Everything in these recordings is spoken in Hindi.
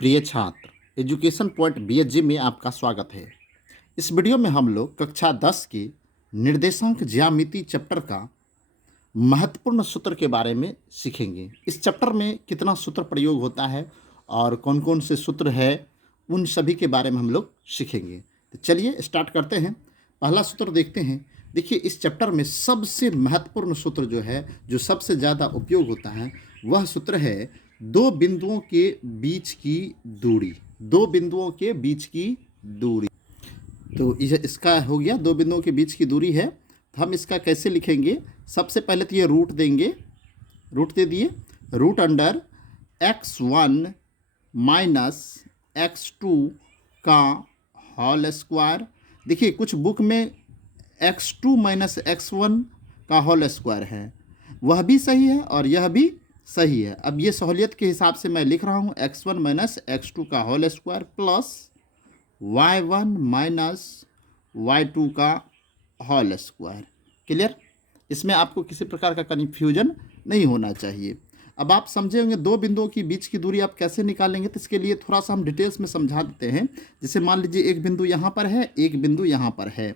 प्रिय छात्र, एजुकेशन पॉइंट बीएचजी में आपका स्वागत है। इस वीडियो में हम लोग कक्षा 10 के निर्देशांक ज्यामिति चैप्टर का महत्वपूर्ण सूत्र के बारे में सीखेंगे। इस चैप्टर में कितना सूत्र प्रयोग होता है और कौन कौन से सूत्र है, उन सभी के बारे में हम लोग सीखेंगे। तो चलिए स्टार्ट करते हैं। पहला सूत्र देखते हैं। देखिए, इस चैप्टर में सबसे महत्वपूर्ण सूत्र जो है, जो सबसे ज़्यादा उपयोग होता है, वह सूत्र है दो बिंदुओं के बीच की दूरी। दो बिंदुओं के बीच की दूरी। तो इसका हो गया, दो बिंदुओं के बीच की दूरी है। तो हम इसका कैसे लिखेंगे? सबसे पहले तो ये रूट देंगे, रूट दे दिए। Root under x1 minus x2 का होल स्क्वायर। देखिए, कुछ बुक में x2 माइनस x1 का होल स्क्वायर है, वह भी सही है और यह भी सही है। अब ये सहूलियत के हिसाब से मैं लिख रहा हूँ x1 माइनस x2 का whole square plus y1 minus y2 का होल स्क्वायर। क्लियर? इसमें आपको किसी प्रकार का कन्फ्यूजन नहीं होना चाहिए। अब आप समझे होंगे दो बिंदुओं के बीच की दूरी आप कैसे निकालेंगे। तो इसके लिए थोड़ा सा हम डिटेल्स में समझा देते हैं। जैसे मान लीजिए एक बिंदु यहाँ पर है, एक बिंदु यहाँ पर है,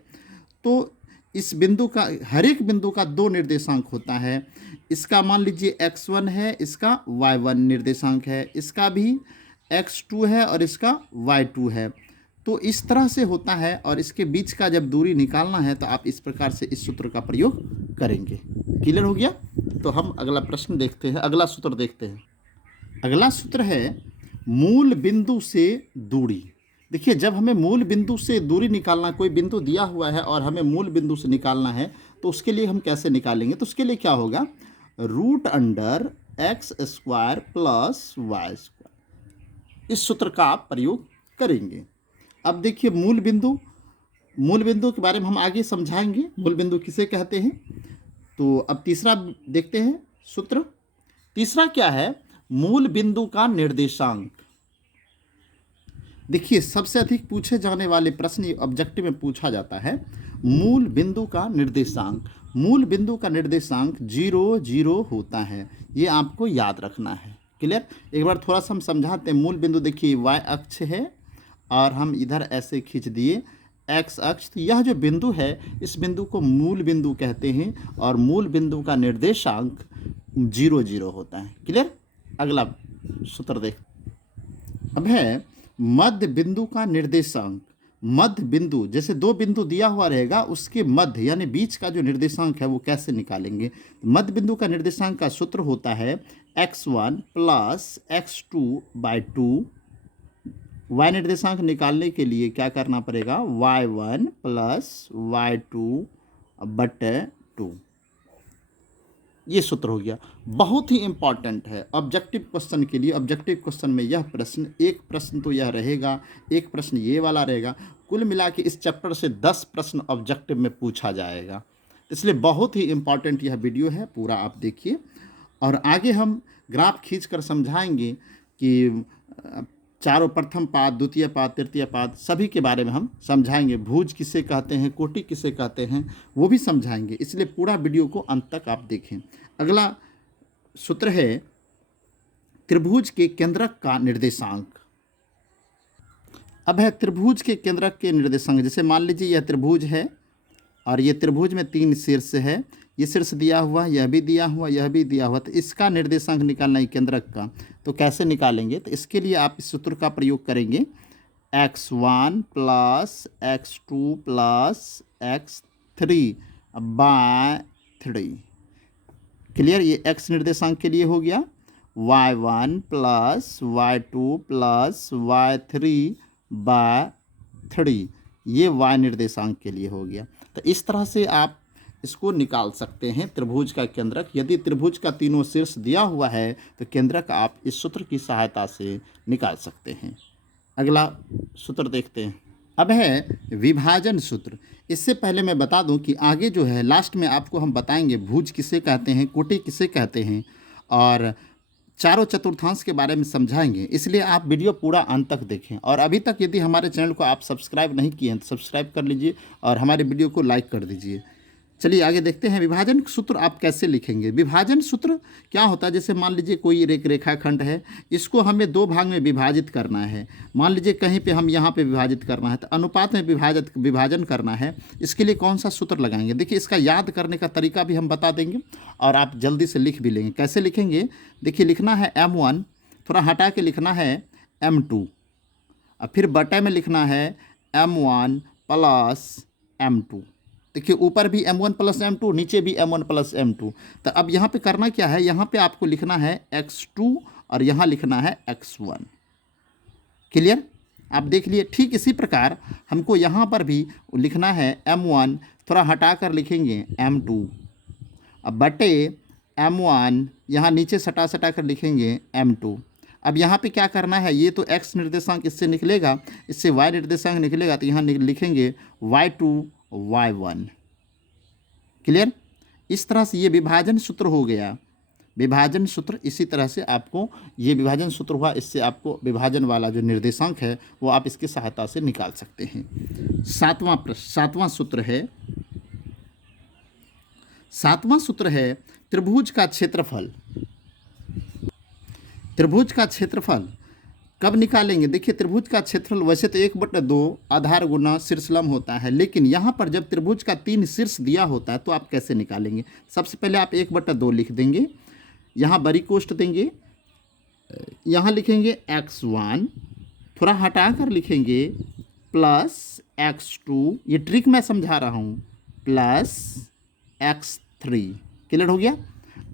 तो इस बिंदु का, हर एक बिंदु का दो निर्देशांक होता है। इसका मान लीजिए x1 है, इसका y1 निर्देशांक है, इसका भी x2 है और इसका y2 है। तो इस तरह से होता है और इसके बीच का जब दूरी निकालना है तो आप इस प्रकार से इस सूत्र का प्रयोग करेंगे। क्लियर हो गया? तो हम अगला प्रश्न देखते हैं, अगला सूत्र देखते हैं। अगला सूत्र है मूल बिंदु से दूरी। देखिए, जब हमें मूल बिंदु से दूरी निकालना, कोई बिंदु दिया हुआ है और हमें मूल बिंदु से निकालना है, तो उसके लिए हम कैसे निकालेंगे? तो उसके लिए क्या होगा? Root under x square plus y square, इस सूत्र का आप प्रयोग करेंगे। अब देखिए, मूल बिंदु के बारे में हम आगे समझाएंगे, मूल बिंदु किसे कहते हैं। तो अब तीसरा देखते हैं सूत्र। तीसरा क्या है? मूल बिंदु का निर्देशांक। देखिए, सबसे अधिक पूछे जाने वाले प्रश्न ऑब्जेक्टिव में पूछा जाता है मूल बिंदु का निर्देशांक। मूल बिंदु का निर्देशांक 0 0 होता है, ये आपको याद रखना है। क्लियर? एक बार थोड़ा सा हम समझाते हैं। मूल बिंदु देखिए, y अक्ष है और हम इधर ऐसे खींच दिए x अक्ष। तो यह जो बिंदु है, इस बिंदु को मूल बिंदु कहते हैं और मूल बिंदु का निर्देशांक 0 0 होता है। क्लियर? अगला सूत्र देख। अब है मध्य बिंदु का निर्देशांक। मध्य बिंदु, जैसे दो बिंदु दिया हुआ रहेगा, उसके मध्य यानी बीच का जो निर्देशांक है वो कैसे निकालेंगे? मध्य बिंदु का निर्देशांक का सूत्र होता है x1 plus x2 by 2। y निर्देशांक निकालने के लिए क्या करना पड़ेगा? y1 प्लस y2 बटे 2। ये सूत्र हो गया। बहुत ही इंपॉर्टेंट है ऑब्जेक्टिव क्वेश्चन के लिए। ऑब्जेक्टिव क्वेश्चन में यह प्रश्न, एक प्रश्न तो यह रहेगा, एक प्रश्न ये वाला रहेगा। कुल मिला के इस चैप्टर से 10 प्रश्न ऑब्जेक्टिव में पूछा जाएगा। इसलिए बहुत ही इंपॉर्टेंट यह वीडियो है, पूरा आप देखिए। और आगे हम ग्राफ खींच कर समझाएंगे कि चारों प्रथम पाद, द्वितीय पाद, तृतीय पाद, सभी के बारे में हम समझाएंगे। भुज किसे कहते हैं, कोटि किसे कहते हैं, वो भी समझाएंगे। इसलिए पूरा वीडियो को अंत तक आप देखें। अगला सूत्र है त्रिभुज के केंद्रक का निर्देशांक। अब है त्रिभुज के केंद्रक के निर्देशांक। जैसे मान लीजिए यह त्रिभुज है और ये त्रिभुज में 3 शीर्ष है, ये शीर्ष दिया हुआ, यह भी दिया हुआ, यह भी दिया हुआ। तो इसका निर्देशांक निकालना है केंद्रक का। तो कैसे निकालेंगे? तो इसके लिए आप इस सूत्र का प्रयोग करेंगे x1 plus x2 plus x3 by 3। Clear? ये x निर्देशांक के लिए हो गया, y1 plus y2 plus y3 bye 3, ये y निर्देशांक के लिए हो गया। तो इस तरह से आप इसको निकाल सकते हैं, त्रिभुज का केंद्रक। यदि त्रिभुज का तीनों शीर्ष दिया हुआ है तो केंद्रक आप इस सूत्र की सहायता से निकाल सकते हैं। अगला सूत्र देखते हैं। अब है विभाजन सूत्र। इससे पहले मैं बता दूं कि आगे जो है लास्ट में आपको हम बताएंगे भुज किसे कहते हैं, कोटि किसे कहते हैं और चारों चतुर्थांश के बारे में समझाएंगे। इसलिए आप वीडियो पूरा अंत तक देखें। और अभी तक यदि हमारे चैनल को आप सब्सक्राइब नहीं किए हैं तो सब्सक्राइब कर लीजिए और हमारे वीडियो को लाइक कर दीजिए। चलिए आगे देखते हैं विभाजन सूत्र आप कैसे लिखेंगे। विभाजन सूत्र क्या होता है, जैसे मान लीजिए कोई रेखाखंड है, इसको हमें दो भाग में विभाजित करना है। मान लीजिए कहीं पे हम यहाँ पे विभाजित करना है, तो अनुपात में विभाजन करना है। इसके लिए कौन सा सूत्र लगाएंगे, देखिए इसका याद करने का तरीका भी हम बता देंगे और आप जल्दी से लिख भी लेंगे। कैसे लिखेंगे, देखिए लिखना है m1, थोड़ा हटा के लिखना है m2, और फिर बटे में लिखना है m1 प्लस m2। देखिए ऊपर भी m1 प्लस m2, नीचे भी m1 प्लस m2। तो अब यहाँ पे करना क्या है, यहाँ पे आपको लिखना है x2 और यहाँ लिखना है x1। क्लियर, आप देख लिए। ठीक इसी प्रकार हमको यहाँ पर भी लिखना है m1, थोड़ा हटा कर लिखेंगे m2, अब बटे m1 यहाँ नीचे सटा कर लिखेंगे m2। अब यहाँ पे क्या करना है, ये तो x निर्देशांक इससे निकलेगा, इससे y निर्देशांक निकलेगा, तो यहाँ लिखेंगे y2 y1। क्लियर, इस तरह से ये विभाजन सूत्र हो गया। विभाजन सूत्र इसी तरह से आपको ये विभाजन सूत्र हुआ, इससे आपको विभाजन वाला जो निर्देशांक है वो आप इसकी सहायता से निकाल सकते हैं। सातवां प्रश्न, सातवां सूत्र है त्रिभुज का क्षेत्रफल। त्रिभुज का क्षेत्रफल कब निकालेंगे, देखिए त्रिभुज का क्षेत्रफल वैसे तो 1/2 आधार गुना शीर्षलंब होता है, लेकिन यहाँ पर जब त्रिभुज का 3 शीर्ष दिया होता है तो आप कैसे निकालेंगे। सबसे पहले आप 1/2 लिख देंगे, यहाँ बड़ी कोष्ठ देंगे, यहाँ लिखेंगे x1, थोड़ा हटा कर लिखेंगे प्लस x2, ये ट्रिक मैं समझा रहा हूँ, प्लस x3। क्लियर हो गया।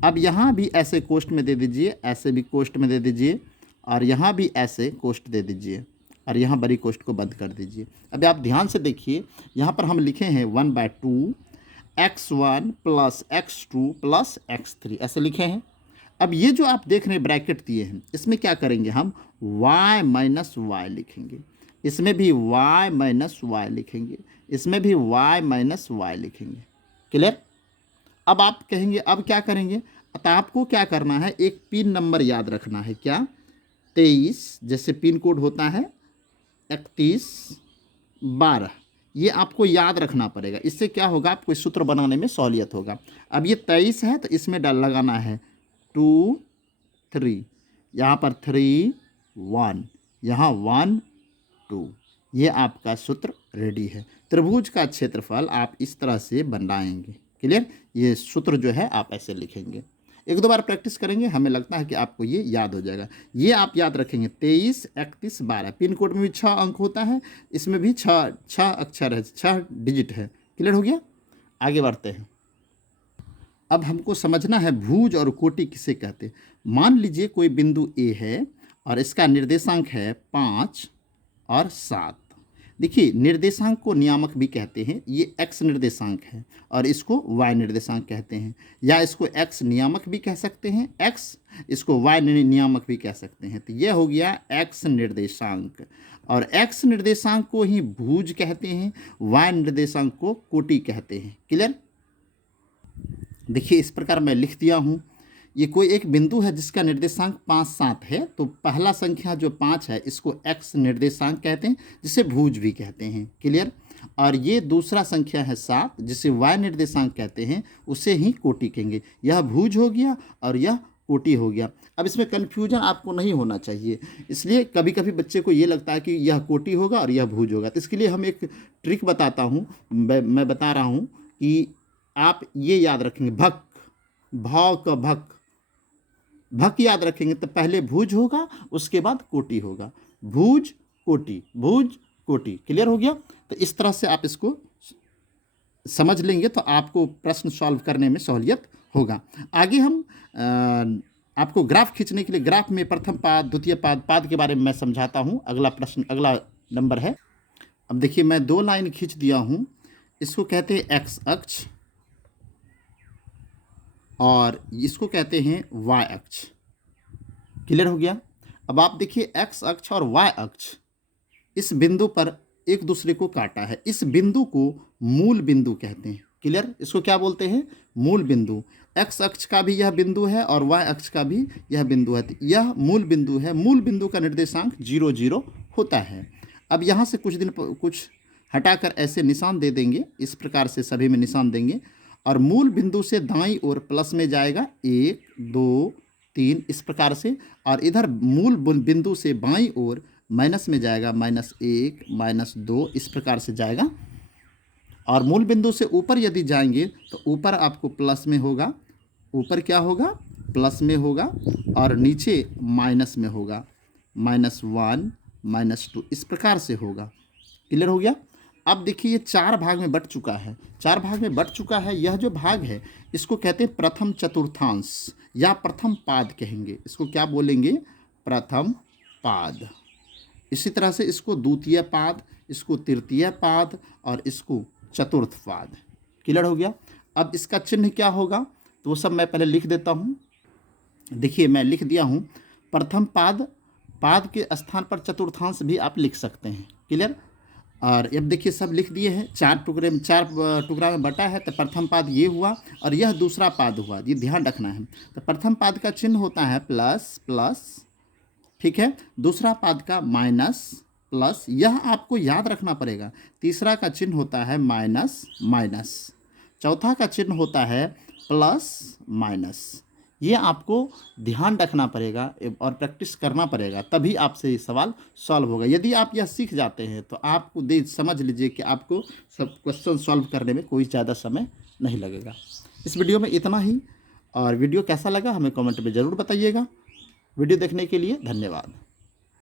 अब यहाँ भी ऐसे कोष्ठ में दे दीजिए, ऐसे भी कोष्ठ में दे दीजिए, और यहाँ भी ऐसे कोष्ठ दे दीजिए, और यहाँ बड़ी कोष्ठ को बंद कर दीजिए। अब आप ध्यान से देखिए, यहाँ पर हम लिखे हैं 1/2 x1 plus x2 plus x3, ऐसे लिखे हैं। अब ये जो आप देख रहे हैं ब्रैकेट दिए हैं, इसमें क्या करेंगे, हम y माइनस वाई लिखेंगे, इसमें भी y माइनस वाई लिखेंगे, इसमें भी y माइनस वाई लिखेंगे। क्लियर। अब आप कहेंगे अब क्या करेंगे, तो आपको क्या करना है, एक पिन नंबर याद रखना है, क्या 23, जैसे पिन कोड होता है 3112, ये आपको याद रखना पड़ेगा। इससे क्या होगा, आपको इस सूत्र बनाने में सहूलियत होगा। अब ये 23 है तो इसमें लगाना है 2 3, यहाँ पर 3 1, यहाँ 1 2, ये आपका सूत्र रेडी है। त्रिभुज का क्षेत्रफल आप इस तरह से बनाएंगे। क्लियर, ये सूत्र जो है आप ऐसे लिखेंगे। एक दो बार प्रैक्टिस करेंगे, हमें लगता है कि आपको ये याद हो जाएगा। ये आप याद रखेंगे 23 31 12, पिन कोड में भी 6 अंक होता है, इसमें भी 6 अक्षर है, 6 डिजिट है। क्लियर हो गया। आगे बढ़ते हैं। अब हमको समझना है भुज और कोटि किसे कहते हैं। मान लीजिए कोई बिंदु ए है और इसका निर्देशांक है 5 और 7। देखिए निर्देशांक को नियामक भी कहते हैं, ये x निर्देशांक है और इसको y निर्देशांक कहते हैं, या इसको x नियामक भी कह सकते हैं, x इसको y नियामक भी कह सकते हैं। तो यह हो गया x निर्देशांक, और x निर्देशांक को ही भुज कहते हैं, y निर्देशांक को कोटि कहते हैं। क्लियर। देखिए इस प्रकार मैं लिख दिया हूँ, ये कोई एक बिंदु है जिसका निर्देशांक 5 7 है, तो पहला संख्या जो 5 है इसको x निर्देशांक कहते हैं, जिसे भुज भी कहते हैं। क्लियर। और ये दूसरा संख्या है 7, जिसे y निर्देशांक कहते हैं, उसे ही कोटि कहेंगे। यह भुज हो गया और यह कोटि हो गया। अब इसमें कन्फ्यूजन आपको नहीं होना चाहिए, इसलिए कभी कभी बच्चे को ये लगता है कि यह कोटि होगा और यह भुज होगा। तो इसके लिए हम एक ट्रिक बताता हूँ, मैं बता रहा हूँ कि आप ये याद रखेंगे, भक भाव का भक, भक याद रखेंगे तो पहले भुज होगा, उसके बाद कोटि होगा, भुज कोटि, भुज कोटि। क्लियर हो गया। तो इस तरह से आप इसको समझ लेंगे तो आपको प्रश्न सॉल्व करने में सहूलियत होगा। आगे हम आपको ग्राफ खींचने के लिए, ग्राफ में प्रथम पाद, द्वितीय पाद, पाद के बारे में मैं समझाता हूँ। अगला प्रश्न, अगला नंबर है। अब देखिए मैं 2 लाइन खींच दिया हूँ, इसको कहते हैं एक्स अक्ष और इसको कहते हैं y अक्ष। क्लियर हो गया। अब आप देखिए x अक्ष और y अक्ष इस बिंदु पर एक दूसरे को काटा है, इस बिंदु को मूल बिंदु कहते हैं। क्लियर। इसको क्या बोलते हैं, मूल बिंदु। x अक्ष का भी यह बिंदु है और y अक्ष का भी यह बिंदु है, तो यह मूल बिंदु है। मूल बिंदु का निर्देशांक 0 0 होता है। अब यहाँ से कुछ हटाकर ऐसे निशान दे देंगे, इस प्रकार से सभी में निशान देंगे, और मूल बिंदु से दाईं ओर प्लस में जाएगा 1 2 3 इस प्रकार से, और इधर मूल बिंदु से बाईं ओर माइनस में जाएगा -1 -2 इस प्रकार से जाएगा। और मूल बिंदु से ऊपर यदि जाएंगे तो ऊपर आपको प्लस में होगा, ऊपर क्या होगा प्लस में होगा, और नीचे माइनस में होगा -1 -2 इस प्रकार से होगा। क्लियर हो गया। अब देखिए ये 4 भाग में बट चुका है, 4 भाग में बट चुका है। यह जो भाग है इसको कहते हैं प्रथम चतुर्थांश या प्रथम पाद कहेंगे। इसको क्या बोलेंगे? प्रथम पाद। इसी तरह से इसको द्वितीय पाद, इसको तृतीय पाद और इसको चतुर्थ पाद। क्लियर हो गया। अब इसका चिन्ह क्या होगा तो वो सब मैं पहले लिख देता हूँ। देखिए मैं लिख दिया हूँ प्रथम पाद, पाद के स्थान पर चतुर्थांश भी आप लिख सकते हैं। क्लियर। और अब देखिए सब लिख दिए हैं, 4 टुकड़ा में बटा है, तो प्रथम पाद ये हुआ और यह दूसरा पाद हुआ, ये ध्यान रखना है। तो प्रथम पाद का चिन्ह होता है प्लस प्लस, ठीक है। दूसरा पाद का माइनस प्लस, यह आपको याद रखना पड़ेगा। तीसरा का चिन्ह होता है माइनस माइनस, चौथा का चिन्ह होता है प्लस माइनस। ये आपको ध्यान रखना पड़ेगा और प्रैक्टिस करना पड़ेगा, तभी आपसे ये सवाल सॉल्व होगा। यदि आप यह सीख जाते हैं तो आपको समझ लीजिए कि आपको सब क्वेश्चन सॉल्व करने में कोई ज़्यादा समय नहीं लगेगा। इस वीडियो में इतना ही, और वीडियो कैसा लगा हमें कमेंट में ज़रूर बताइएगा। वीडियो देखने के लिए धन्यवाद।